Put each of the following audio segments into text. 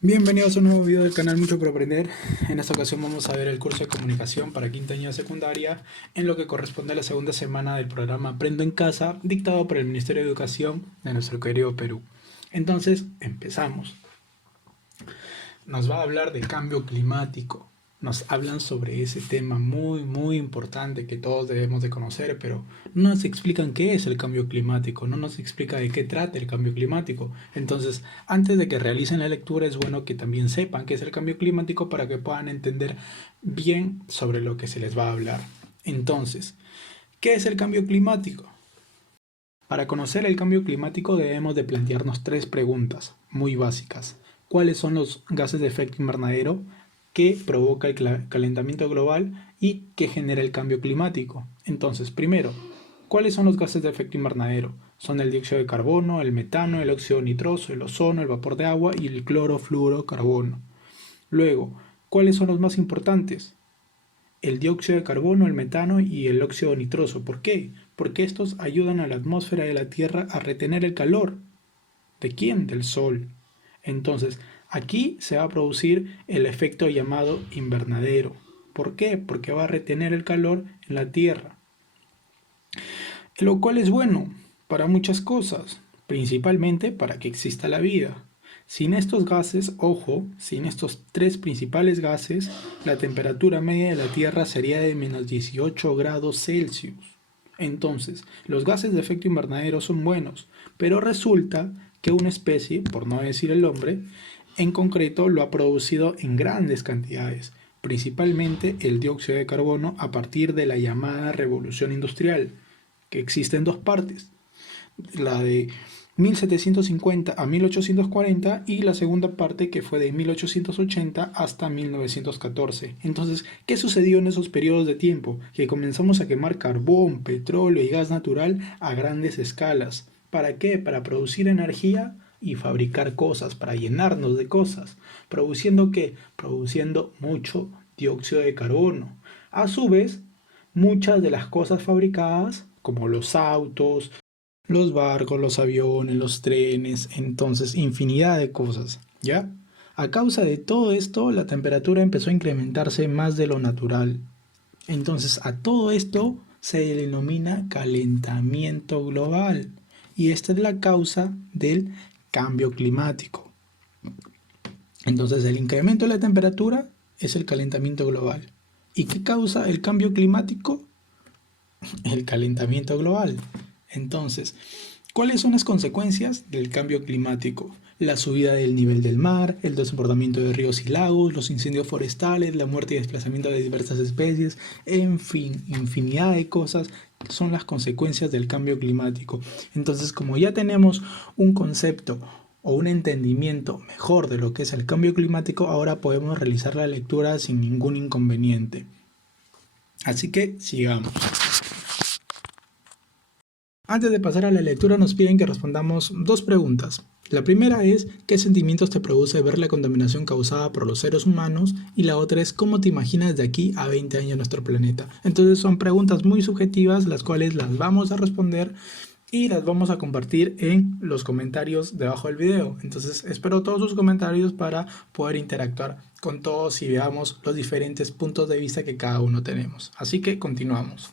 Bienvenidos a un nuevo video del canal Mucho por Aprender. En esta ocasión vamos a ver el curso de comunicación para quinto año de secundaria en lo que corresponde a la segunda semana del programa Aprendo en Casa, dictado por el Ministerio de Educación de nuestro querido Perú. Entonces, empezamos. Nos va a hablar de cambio climático. Nos hablan sobre ese tema muy importante que todos debemos de conocer, pero no nos explican qué es el cambio climático, no nos explica de qué trata el cambio climático. Entonces, antes de que realicen la lectura es bueno que también sepan qué es el cambio climático para que puedan entender bien sobre lo que se les va a hablar. Entonces, ¿qué es el cambio climático? Para conocer el cambio climático debemos de plantearnos tres preguntas muy básicas. ¿Cuáles son los gases de efecto invernadero? ¿Qué provoca el calentamiento global? ¿Y qué genera el cambio climático? Entonces, primero, ¿cuáles son los gases de efecto invernadero? Son el dióxido de carbono, el metano, el óxido nitroso, el ozono, el vapor de agua y el clorofluorocarbono. Luego, ¿cuáles son los más importantes? El dióxido de carbono, el metano y el óxido nitroso. ¿Por qué? Porque estos ayudan a la atmósfera de la Tierra a retener el calor. ¿De quién? Del Sol. Entonces, aquí se va a producir el efecto llamado invernadero. ¿Por qué? Porque va a retener el calor en la Tierra. Lo cual es bueno para muchas cosas, principalmente para que exista la vida. Sin estos gases, ojo, sin estos tres principales gases, la temperatura media de la Tierra sería de menos 18 grados Celsius. Entonces, los gases de efecto invernadero son buenos, pero resulta que una especie, por no decir el hombre, en concreto lo ha producido en grandes cantidades, principalmente el dióxido de carbono a partir de la llamada revolución industrial, que existe en dos partes, la de 1750 a 1840 y la segunda parte que fue de 1880 hasta 1914. Entonces, ¿qué sucedió en esos periodos de tiempo? Que comenzamos a quemar carbón, petróleo y gas natural a grandes escalas. ¿Para qué? Para producir energía y fabricar cosas, para llenarnos de cosas. ¿Produciendo qué? Produciendo mucho dióxido de carbono. A su vez, muchas de las cosas fabricadas, como los autos, los barcos, los aviones, los trenes, entonces infinidad de cosas, ¿ya? A causa de todo esto, la temperatura empezó a incrementarse más de lo natural. Entonces, a todo esto se le denomina calentamiento global. Y esta es la causa del cambio climático. Entonces, el incremento de la temperatura es el calentamiento global. ¿Y qué causa el cambio climático? El calentamiento global. Entonces, ¿cuáles son las consecuencias del cambio climático? La subida del nivel del mar, el desbordamiento de ríos y lagos, los incendios forestales, la muerte y desplazamiento de diversas especies, en fin, infinidad de cosas son las consecuencias del cambio climático. Entonces, como ya tenemos un concepto o un entendimiento mejor de lo que es el cambio climático, ahora podemos realizar la lectura sin ningún inconveniente. Así que sigamos. Antes de pasar a la lectura nos piden que respondamos dos preguntas. La primera es ¿qué sentimientos te produce ver la contaminación causada por los seres humanos? Y la otra es ¿cómo te imaginas de aquí a 20 años nuestro planeta? Entonces son preguntas muy subjetivas las cuales las vamos a responder y las vamos a compartir en los comentarios debajo del video. Entonces espero todos sus comentarios para poder interactuar con todos y veamos los diferentes puntos de vista que cada uno tenemos. Así que continuamos.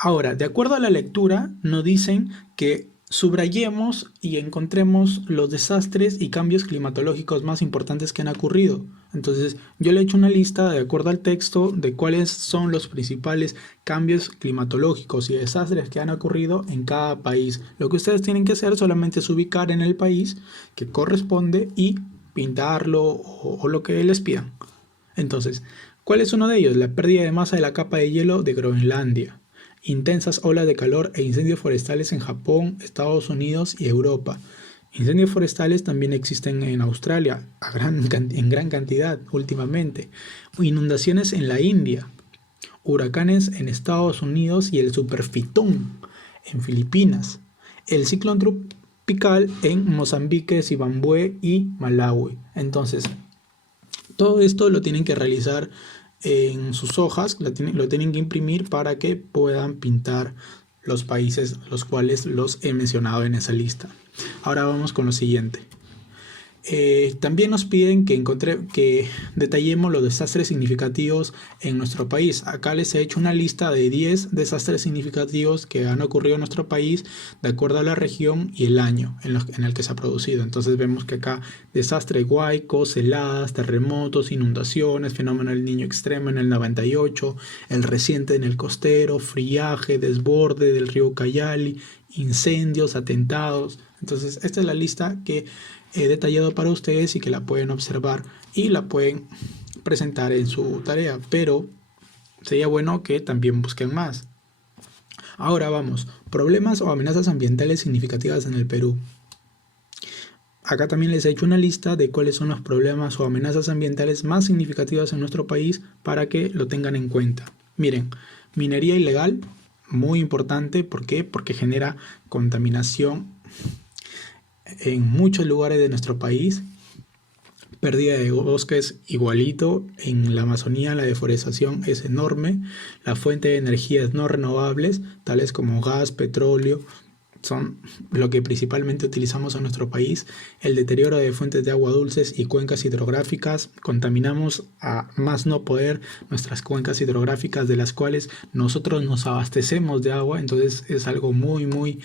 Ahora, de acuerdo a la lectura, nos dicen que subrayemos y encontremos los desastres y cambios climatológicos más importantes que han ocurrido. Entonces, yo le he hecho una lista de acuerdo al texto de cuáles son los principales cambios climatológicos y desastres que han ocurrido en cada país. Lo que ustedes tienen que hacer solamente es ubicar en el país que corresponde y pintarlo o lo que les pidan. Entonces, ¿cuál es uno de ellos? La pérdida de masa de la capa de hielo de Groenlandia. Intensas olas de calor e incendios forestales en Japón, Estados Unidos y Europa. Incendios forestales también existen en Australia en gran cantidad últimamente. Inundaciones en la India. Huracanes en Estados Unidos y el superfitón en Filipinas. El ciclón tropical en Mozambique, Zimbabue y Malawi. Entonces, todo esto lo tienen que realizar en sus hojas, lo tienen que imprimir para que puedan pintar los países los cuales los he mencionado en esa lista. Ahora vamos con lo siguiente. También nos piden que detallemos los desastres significativos en nuestro país. Acá les he hecho una lista de 10 desastres significativos que han ocurrido en nuestro país de acuerdo a la región y el año en el que se ha producido. Entonces vemos que acá desastre Huaycos, heladas, terremotos, inundaciones, fenómeno del Niño extremo en el 98, el reciente en el costero, friaje, desborde del río Cayali, incendios, atentados. Entonces esta es la lista que he detallado para ustedes y que la pueden observar y la pueden presentar en su tarea, pero sería bueno que también busquen más. Ahora vamos, problemas o amenazas ambientales significativas en el Perú. Acá también les he hecho una lista de cuáles son los problemas o amenazas ambientales más significativas en nuestro país para que lo tengan en cuenta. Miren, minería ilegal, muy importante, ¿por qué? Porque genera contaminación en muchos lugares de nuestro país. Pérdida de bosques igualito, en la Amazonía la deforestación es enorme, la fuente de energías no renovables, tales como gas, petróleo, son lo que principalmente utilizamos en nuestro país, el deterioro de fuentes de agua dulces y cuencas hidrográficas, contaminamos a más no poder nuestras cuencas hidrográficas de las cuales nosotros nos abastecemos de agua, entonces es algo muy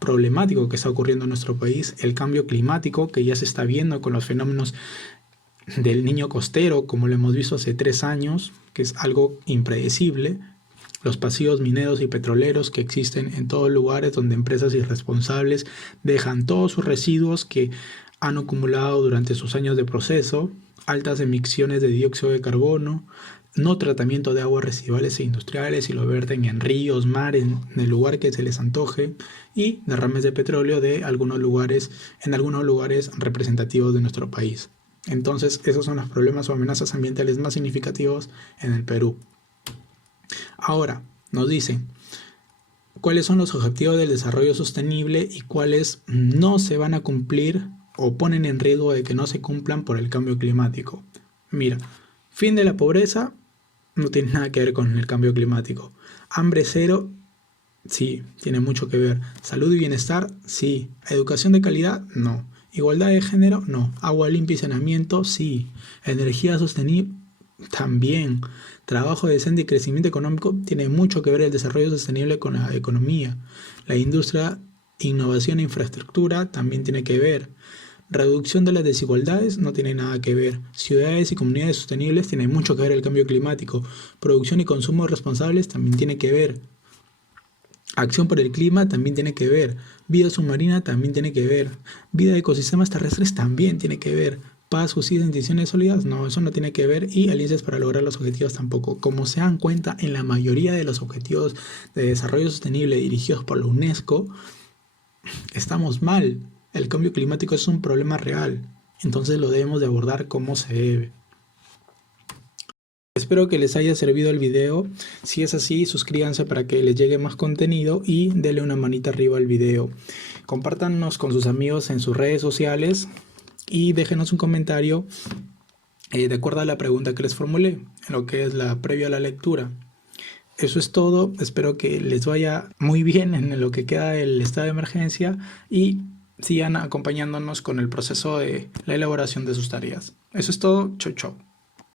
problemático que está ocurriendo en nuestro país, el cambio climático que ya se está viendo con los fenómenos del niño costero, como lo hemos visto hace 3 años, que es algo impredecible, los pasillos mineros y petroleros que existen en todos lugares donde empresas irresponsables dejan todos sus residuos que han acumulado durante sus años de proceso, altas emisiones de dióxido de carbono, no tratamiento de aguas residuales e industriales y lo verten en ríos, mares, en el lugar que se les antoje y derrames de petróleo de algunos lugares, en algunos lugares representativos de nuestro país. Entonces, esos son los problemas o amenazas ambientales más significativos en el Perú. Ahora, nos dicen cuáles son los objetivos del desarrollo sostenible y cuáles no se van a cumplir o ponen en riesgo de que no se cumplan por el cambio climático. Mira, fin de la pobreza no tiene nada que ver con el cambio climático. Hambre cero, sí, tiene mucho que ver. Salud y bienestar, sí. Educación de calidad, no. Igualdad de género, no. Agua limpia y saneamiento, sí. Energía sostenible, también. Trabajo decente y crecimiento económico tiene mucho que ver el desarrollo sostenible con la economía. La industria, innovación e infraestructura también tiene que ver. Reducción de las desigualdades no tiene nada que ver. Ciudades y comunidades sostenibles tiene mucho que ver el cambio climático. Producción y consumo responsables también tiene que ver. Acción por el clima también tiene que ver. Vida submarina también tiene que ver. Vida de ecosistemas terrestres también tiene que ver. Paz, justicia y decisiones sólidas, no, eso no tiene que ver. Y alianzas para lograr los objetivos tampoco. Como se dan cuenta, en la mayoría de los objetivos de desarrollo sostenible dirigidos por la UNESCO, estamos mal. El cambio climático es un problema real, entonces lo debemos de abordar como se debe. Espero que les haya servido el video. Si es así, suscríbanse para que les llegue más contenido y denle una manita arriba al video. Compártanos con sus amigos en sus redes sociales y déjenos un comentario de acuerdo a la pregunta que les formulé, en lo que es la previa a la lectura. Eso es todo, espero que les vaya muy bien en lo que queda del estado de emergencia y sigan acompañándonos con el proceso de la elaboración de sus tareas. Eso es todo, chau chau.